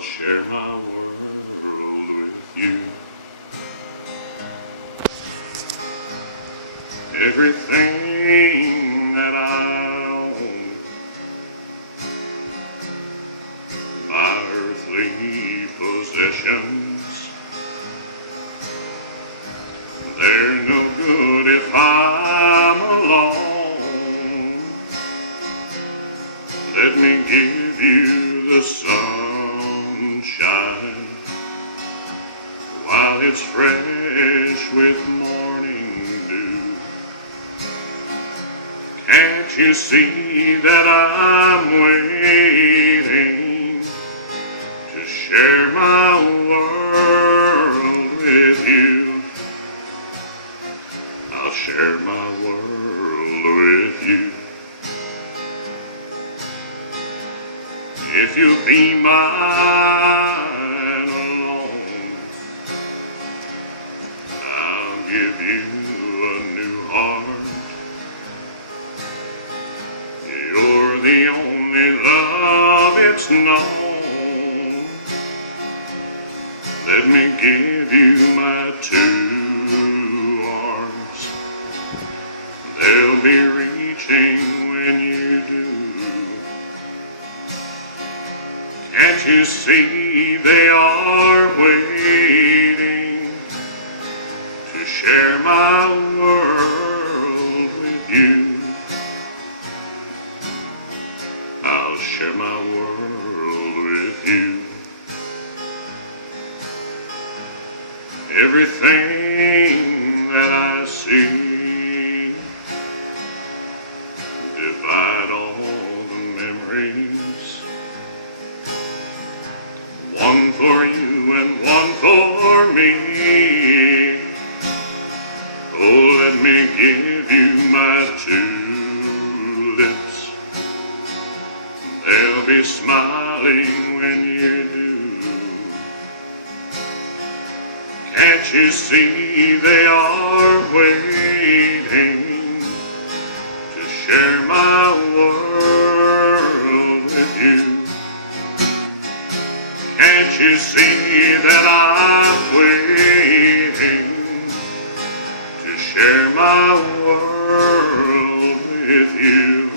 I'll share my world with you. Everything that I own, my earthly possessions, they're no good if I'm alone. Let me give you the sunshine while it's fresh with morning dew. Can't you see that I'm waiting to share my world with you? I'll share my world with you. If you'll be mine alone, I'll give you a new heart. You're the only love it's known. Let me give you my two arms. They'll be reaching when you do. Can't you see they are waiting to share my world with you? I'll share my world with you. Everything that I see, divide all the memories, one for you and one for me. Oh, let me give you my two lips. They'll be smiling when you do. Can't you see they are waiting to share my world with you? Can't you see that I'm waiting to share my world with you?